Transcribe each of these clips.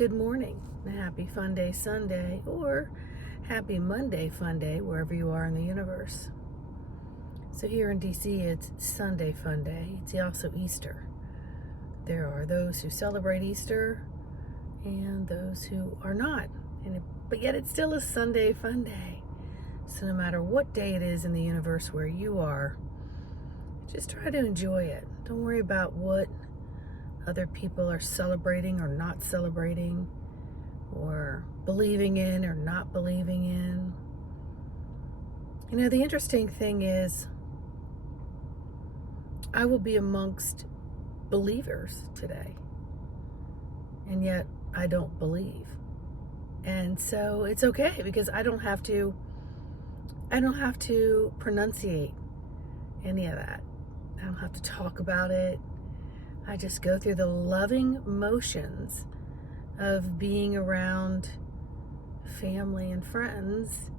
good morning, happy Funday Sunday, or happy Monday Funday, wherever you are in the universe. So here in DC, it's Sunday Funday. It's also Easter. There are those who celebrate Easter and those who are not. But yet it's still a Sunday Funday. So no matter what day it is in the universe where you are, just try to enjoy it. Don't worry about what other people are celebrating or not celebrating, or believing in or not believing in. You know, the interesting thing is, I will be amongst believers today, and yet I don't believe. And so it's okay, because I don't have to pronunciate any of that. I don't have to talk about it. I just go through the loving motions of being around family and friends,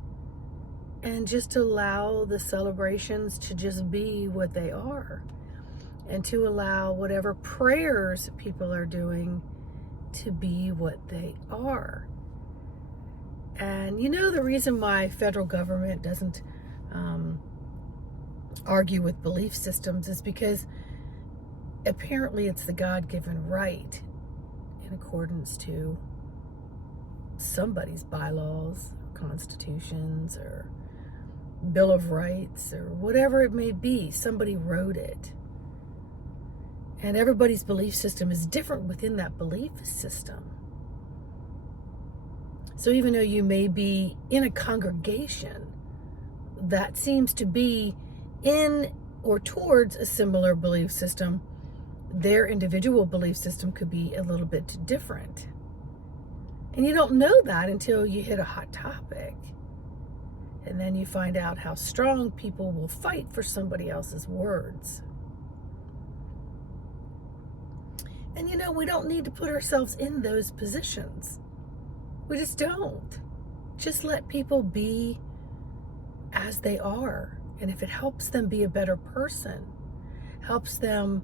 and just allow the celebrations to just be what they are, and to allow whatever prayers people are doing to be what they are. And you know, the reason why federal government doesn't argue with belief systems is because apparently it's the God-given right, in accordance to somebody's bylaws, constitutions, or Bill of Rights, or whatever it may be. Somebody wrote it. And everybody's belief system is different within that belief system. So even though you may be in a congregation that seems to be in or towards a similar belief system, their individual belief system could be a little bit different. And you don't know that until you hit a hot topic. And then you find out how strong people will fight for somebody else's words. And you know, we don't need to put ourselves in those positions. We just don't. Just let people be as they are. And if it helps them be a better person, helps them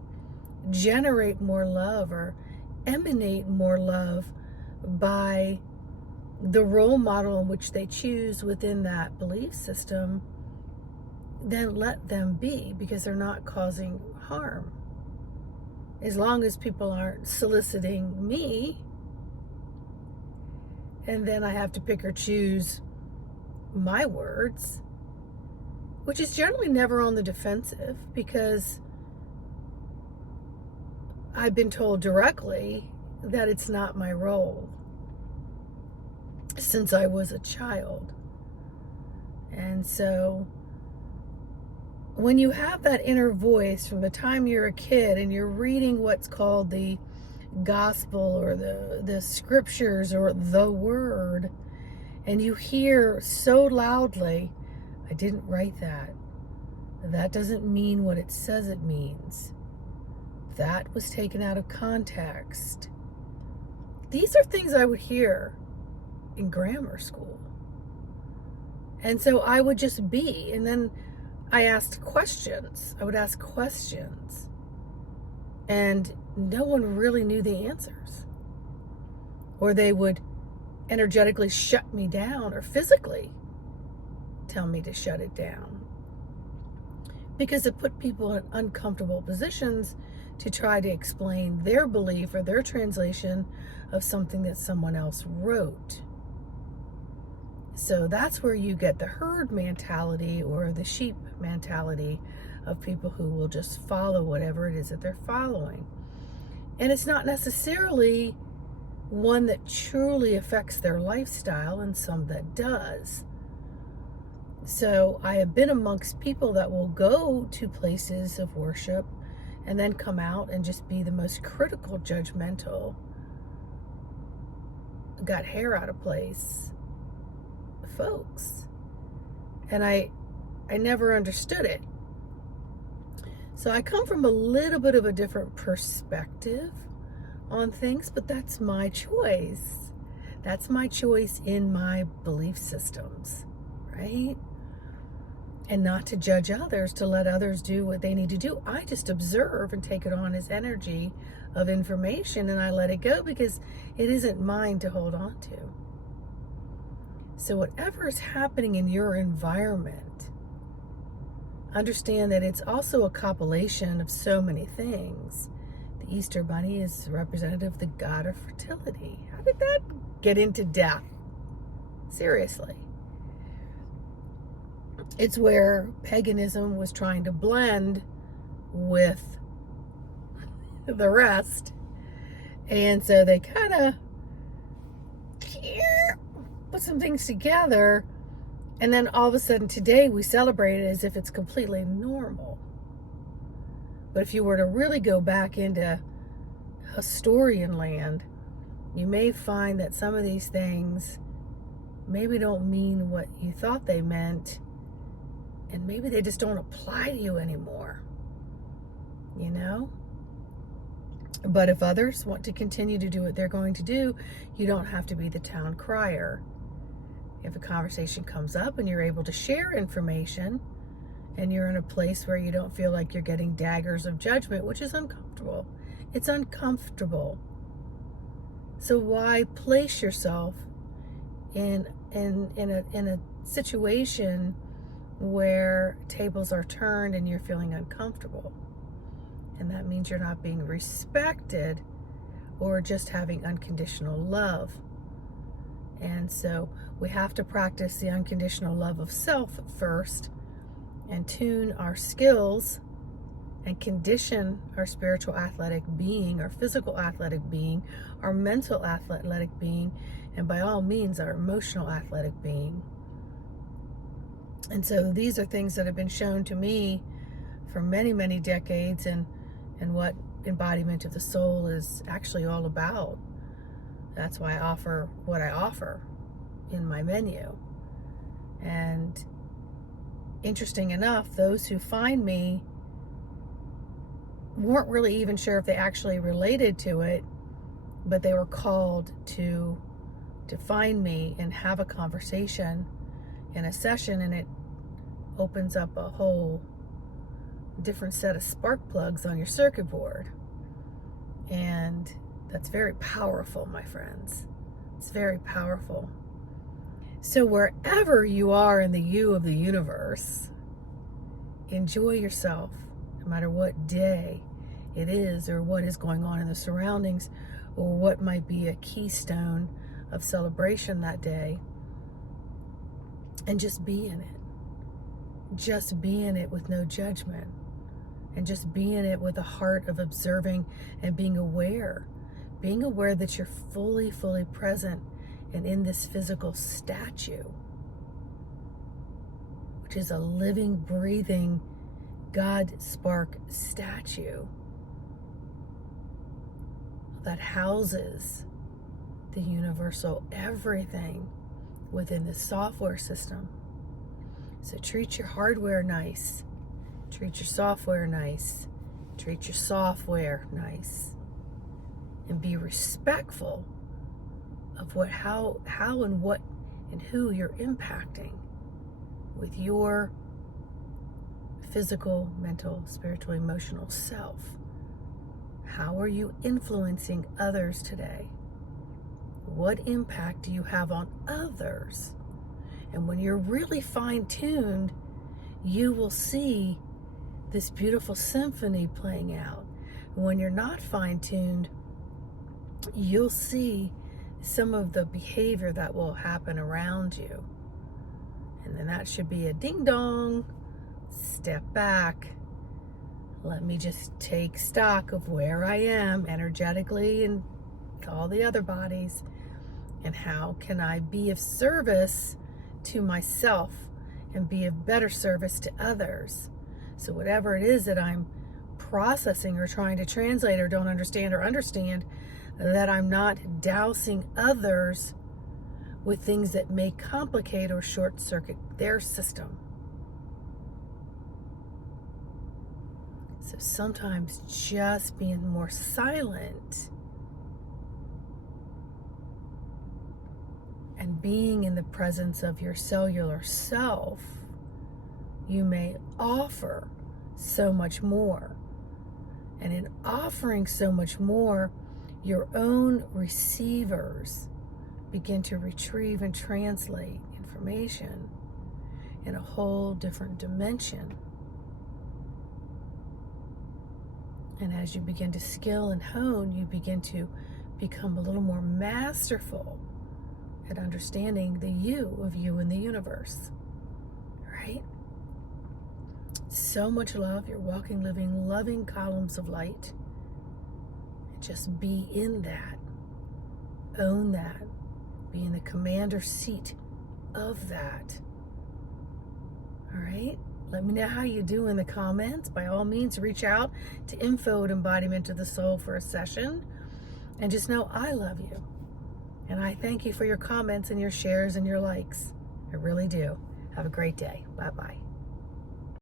generate more love or emanate more love by the role model in which they choose within that belief system, then let them be, because they're not causing harm. As long as people aren't soliciting me, and then I have to pick or choose my words, which is generally never on the defensive, because I've been told directly that it's not my role since I was a child. And so when you have that inner voice from the time you're a kid and you're reading what's called the gospel or the scriptures or the word, and you hear so loudly, I didn't write that. That doesn't mean what it says it means. That was taken out of context. These are things I would hear in grammar school. And so I would just be, and then I asked questions. I would ask questions. And no one really knew the answers. Or they would energetically shut me down, or physically tell me to shut it down, because it put people in uncomfortable positions to try to explain their belief or their translation of something that someone else wrote. So that's where you get the herd mentality or the sheep mentality of people who will just follow whatever it is that they're following. And it's not necessarily one that truly affects their lifestyle, and some that does. So I have been amongst people that will go to places of worship and then come out and just be the most critical, judgmental, got hair out of place folks. And I never understood it. So I come from a little bit of a different perspective on things, but that's my choice. That's my choice in my belief systems, right? and not to judge others, to let others do what they need to do. I just observe and take it on as energy of information, and I let it go because it isn't mine to hold on to. So whatever is happening in your environment, understand that it's also a compilation of so many things. The Easter Bunny is representative of the god of fertility. How did that get into death? Seriously. It's where paganism was trying to blend with the rest. And so they kind of put some things together. And then all of a sudden today we celebrate it as if it's completely normal. But if you were to really go back into historian land, you may find that some of these things maybe don't mean what you thought they meant, and maybe they just don't apply to you anymore, you know? But if others want to continue to do what they're going to do, you don't have to be the town crier. If a conversation comes up and you're able to share information, and you're in a place where you don't feel like you're getting daggers of judgment, which is uncomfortable. It's uncomfortable. So why place yourself in a situation where tables are turned and you're feeling uncomfortable? And that means you're not being respected or just having unconditional love. And so we have to practice the unconditional love of self first, and tune our skills and condition our spiritual athletic being, our physical athletic being, our mental athletic being, and by all means our emotional athletic being. And so these are things that have been shown to me for many, many decades, and what embodiment of the soul is actually all about. That's why I offer what I offer in my menu. And interesting enough, those who find me weren't really even sure if they actually related to it, but they were called to find me and have a conversation in a session, and it opens up a whole different set of spark plugs on your circuit board. And that's very powerful, my friends. It's very powerful. So wherever you are in the U of the universe, enjoy yourself, no matter what day it is or what is going on in the surroundings or what might be a keystone of celebration that day. And just be in it. Just be in it with no judgment. And just be in it with a heart of observing and being aware. Being aware that you're fully, fully present and in this physical statue, which is a living, breathing God spark statue that houses the universal everything within the software system. So treat your hardware nice, treat your software nice, treat your software nice, and be respectful of how and what and who you're impacting with your physical, mental, spiritual, emotional self. How are you influencing others today? What impact do you have on others? And when you're really fine-tuned, you will see this beautiful symphony playing out. And when you're not fine-tuned, you'll see some of the behavior that will happen around you. And then that should be a ding dong, step back. Let me just take stock of where I am energetically and all the other bodies, and how can I be of service to myself and be of better service to others. So whatever it is that I'm processing or trying to translate or don't understand or understand, that I'm not dousing others with things that may complicate or short circuit their system. So sometimes just being more silent and being in the presence of your cellular self you may offer so much more. And in offering so much more, your own receivers begin to retrieve and translate information in a whole different dimension. And as you begin to skill and hone, you begin to become a little more masterful at understanding the you of you in the universe. Right? So much love. You're walking, living, loving columns of light. And just be in that. Own that. Be in the commander seat of that. All right? Let me know how you do in the comments. By all means, reach out to info@embodimentofthesoul for a session. And just know I love you. And I thank you for your comments and your shares and your likes. I really do. Have a great day. Bye-bye.